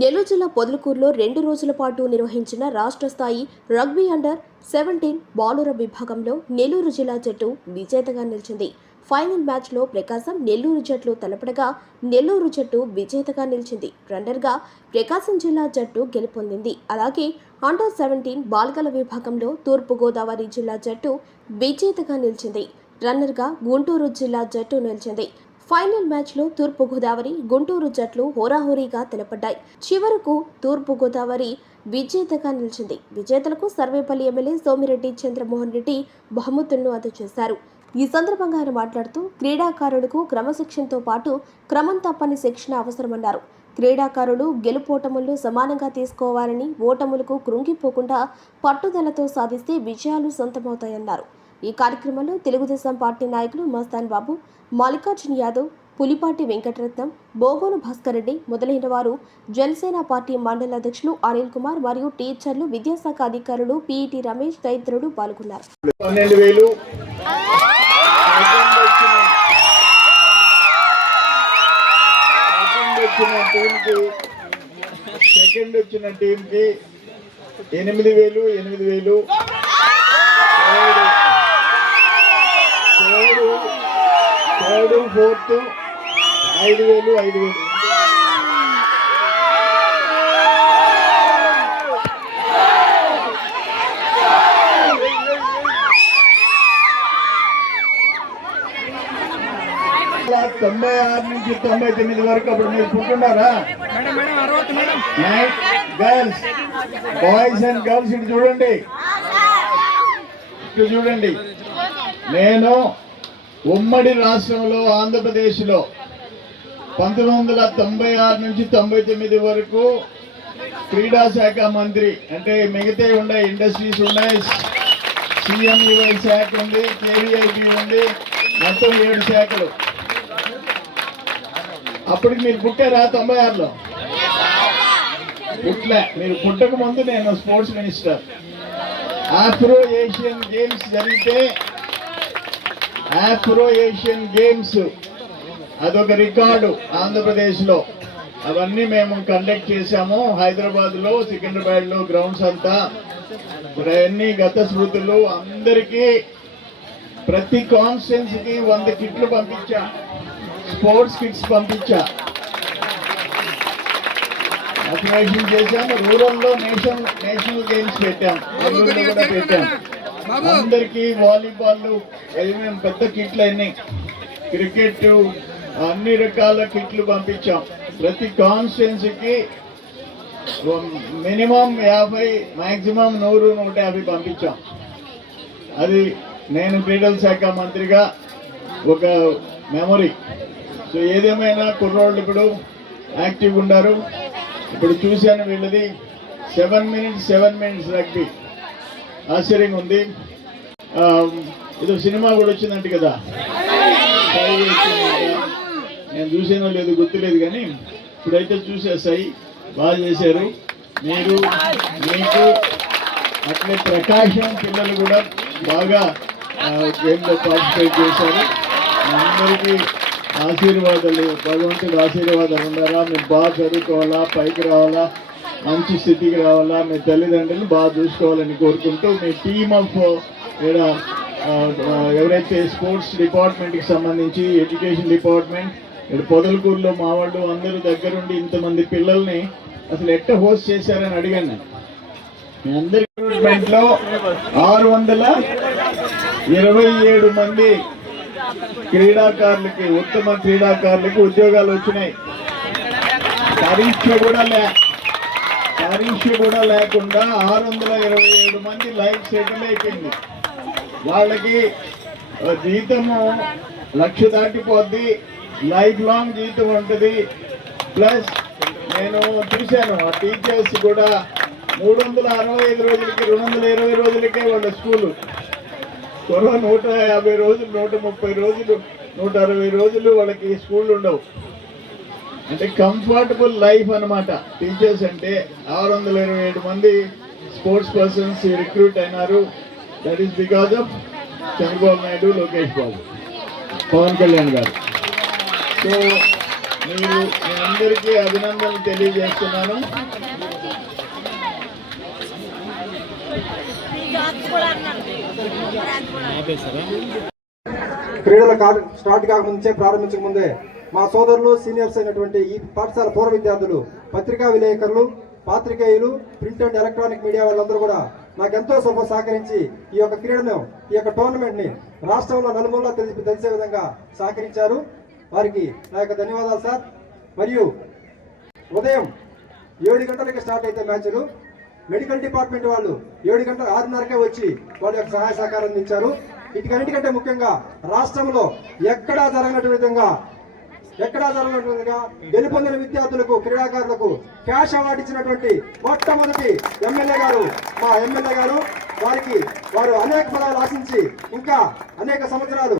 నెల్లూరు జిల్లా పొదలకూరులో రెండు రోజుల పాటు నిర్వహించిన రాష్ట్ర స్థాయి రగ్బీ అండర్ సెవెంటీన్ బాలుర విభాగంలో నెల్లూరు జిల్లా జట్టు విజేతగా నిలిచింది. ఫైనల్ మ్యాచ్లో ప్రకాశం నెల్లూరు జట్లు తలపడగా నెల్లూరు జట్టు విజేతగా నిలిచింది. రన్నర్గా ప్రకాశం జిల్లా జట్టు గెలుపొందింది. అలాగే అండర్ సెవెంటీన్ బాలికల విభాగంలో తూర్పుగోదావరి జిల్లా జట్టు విజేతగా నిలిచింది. రన్నర్గా గుంటూరు జిల్లా జట్టు నిలిచింది. ఫైనల్ మ్యాచ్లో తూర్పుగోదావరి గుంటూరు జట్లు హోరాహోరీగా తెలపడ్డాయి. చివరకు తూర్పుగోదావరి విజేతగా నిలిచింది. విజేతలకు సర్వేపల్లి ఎమ్మెల్యే సోమిరెడ్డి చంద్రమోహన్ రెడ్డి బహుమతులను అందజేశారు ఈ సందర్భంగా ఆయన మాట్లాడుతూ క్రీడాకారులకు క్రమశిక్షణతో పాటు క్రమం తప్పని శిక్షణ అవసరమన్నారు. క్రీడాకారులు గెలుపోటములు సమానంగా తీసుకోవాలని ఓటములకు కృంగిపోకుండా పట్టుదలతో సాధిస్తే విజయాలు సొంతమవుతాయన్నారు. ఈ కార్యక్రమంలో తెలుగుదేశం పార్టీ నాయకులు మస్తాన్ బాబు మల్లికార్జున యాదవ్ పులిపాటి వెంకటరత్నం బోగోలు భాస్కర్ రెడ్డి మొదలైన వారు జనసేన పార్టీ మండల అధ్యక్షులు అనిల్ కుమార్ మరియు టీచర్లు విద్యాశాఖ అధికారులు పీఈటీ రమేష్ తదితరులు పాల్గొన్నారు. సెకండ్ వచ్చిన టీంకి ఎనిమిది వేలు ఎనిమిది వేలు థర్డ్ థర్డ్ థర్డ్ ఫోర్త్ ఐదు వేలు ఐదు వేలు. తొంభై ఆరు నుంచి తొంభై తొమ్మిది వరకు అప్పుడు మీరు పుట్టున్నారా గర్ల్స్ బాయ్స్ అండ్ గర్ల్స్ ఇటు చూడండి. ఇటు చూడండి. నేను ఉమ్మడి రాష్ట్రంలో ఆంధ్రప్రదేశ్లో పంతొమ్మిది వందల తొంభై ఆరు నుంచి తొంభై తొమ్మిది వరకు క్రీడా శాఖ మంత్రి అంటే మిగతా ఉండే ఇండస్ట్రీస్ ఉన్నాయి. సిఎంఈవై శాఖ ఉంది కేవీఐపి ఉంది మొత్తం ఏడు శాఖలు. అప్పటికి మీరు పుట్టారా తొంభై ఆరులో? పుట్లే. మీరు పుట్టక ముందు నేను sports minister. Afro Asian games జరిగితే ఆఫ్రో ఏషియన్ గేమ్స్ అదొక రికార్డు ఆంధ్రప్రదేశ్లో. అవన్నీ మేము కండక్ట్ చేశాము. హైదరాబాద్లో సికింద్రాబాద్లో గ్రౌండ్స్ అంతా. అవన్నీ గత స్మృతులు. అందరికీ ప్రతి కాన్స్టిట్యున్సీకి వంద కిట్లు పంపించా. స్పోర్ట్స్ కిట్స్ పంపించా. అప్లికేషన్ చేశాము. రూరల్లో నేషనల్ నేషనల్ గేమ్స్ పెట్టాం. కూడా పెట్టాం. అందరికీ వాలీబాల్ ఏమేమి పెద్ద కిట్లు అన్ని క్రికెట్ అన్ని రకాల కిట్లు పంపించాం. ప్రతి కాన్స్టిట్యున్సీకి మినిమం యాభై మ్యాక్సిమం నూరు నూట యాభై పంపించాం. అది నేను క్రీడల శాఖ మంత్రిగా ఒక మెమొరీ. సో ఏదేమైనా కుర్రోళ్ళు ఇప్పుడు యాక్టివ్గా ఉన్నారు ఇప్పుడు చూశాను వీళ్ళది. Seven minutes seven minutes rugby. ఆశ్చర్యంగా ఉంది. ఏదో సినిమా కూడా వచ్చిందంట కదా. నేను చూసానో లేదు గుర్తులేదు కానీ ఇప్పుడైతే చూసేసాయి బాగా చేశారు. మీరు మీకు అట్లే ప్రకాశం పిల్లలు కూడా బాగా గేమ్లో పార్టిసిపేట్ చేశారు. అందరికీ ఆశీర్వాదాలు భగవంతుడు ఆశీర్వాదాలు ఉండాలా? మీరు బాగా చదువుకోవాలా? పైకి రావాలా? మంచి స్థితికి రావాలా? మీ తల్లిదండ్రులు బాగా చూసుకోవాలని కోరుకుంటూ మీ టీమ్ ఆఫ్ ఇక్కడ ఎవరైతే స్పోర్ట్స్ డిపార్ట్మెంట్కి సంబంధించి ఎడ్యుకేషన్ డిపార్ట్మెంట్ ఇక్కడ పొదలకూరులో మా వాళ్ళు అందరూ దగ్గరుండి ఇంతమంది పిల్లల్ని అసలు ఎట్ట హోస్ట్ చేశారని అడిగాను నేను. మీ అందరి లో ఆరు వందల ఇరవై ఏడు మంది క్రీడాకారులకి ఉత్తమ క్రీడాకారులకి ఉద్యోగాలు వచ్చినాయి. పరీక్ష కూడా లే పరీక్ష కూడా లేకుండా ఆరు వందల ఇరవై ఏడు మంది లైఫ్ సెటిల్ అయిపోయింది. వాళ్ళకి జీతము లక్ష దాటిపోద్ది. లైఫ్ లాంగ్ జీతం ఉంటుంది. ప్లస్ నేను చూశాను ఆ టీచర్స్ కూడా మూడు వందల అరవై ఐదు రోజులకి రెండు వందల ఇరవై రోజులకే వాళ్ళ స్కూలు. త్వరలో నూట యాభై రోజులు నూట ముప్పై రోజులు నూట అరవై రోజులు వాళ్ళకి స్కూళ్ళు ఉండవు. అంటే కంఫర్టబుల్ లైఫ్ అనమాట టీచర్స్ అంటే ఆరు వందల ఇరవై ఏడు మంది స్పోర్ట్స్ పర్సన్స్ రిక్రూట్ అయినారు. That is because of Chandrababu Naidu Lokesh Babu Pawan Kalyan garu. So మీరు మీ అందరికీ అభినందనలు తెలియజేస్తున్నాను. క్రీడల కా- స్టార్ట్ కాకముందే ప్రారంభించక ముందే మా సోదరులు సీనియర్స్ అయినటువంటి ఈ పాఠశాల పూర్వ విద్యార్థులు పత్రికా విలేకరులు పాత్రికేయులు ప్రింట్ అండ్ ఎలక్ట్రానిక్ మీడియా వాళ్ళందరూ కూడా నాకు ఎంతో శుభ సహకరించి ఈ యొక్క క్రీడను ఈ యొక్క టోర్నమెంట్ని రాష్ట్రంలో నలుమూలలో తెలిసి తెలిసే విధంగా సహకరించారు. వారికి నా యొక్క ధన్యవాదాలు సార్. మరియు ఉదయం ఏడు గంటలకి స్టార్ట్ అయితే మ్యాచ్లు. మెడికల్ డిపార్ట్మెంట్ వాళ్ళు ఏడు గంటల ఆరున్నరకే వచ్చి వాళ్ళ యొక్క సహాయ సహకారం అందించారు. వీటికన్నిటికంటే ముఖ్యంగా రాష్ట్రంలో ఎక్కడా జరగనటువంటి విధంగా ఎక్కడా జరగనటువంటి గెలుపొందిన విద్యార్థులకు క్రీడాకారులకు క్యాష్ అవార్డు ఇచ్చినటువంటి మొట్టమొదటి ఎమ్మెల్యే గారు మా ఎమ్మెల్యే గారు. వారికి వారు అనేక పదాలు ఆశించి ఇంకా అనేక సంవత్సరాలు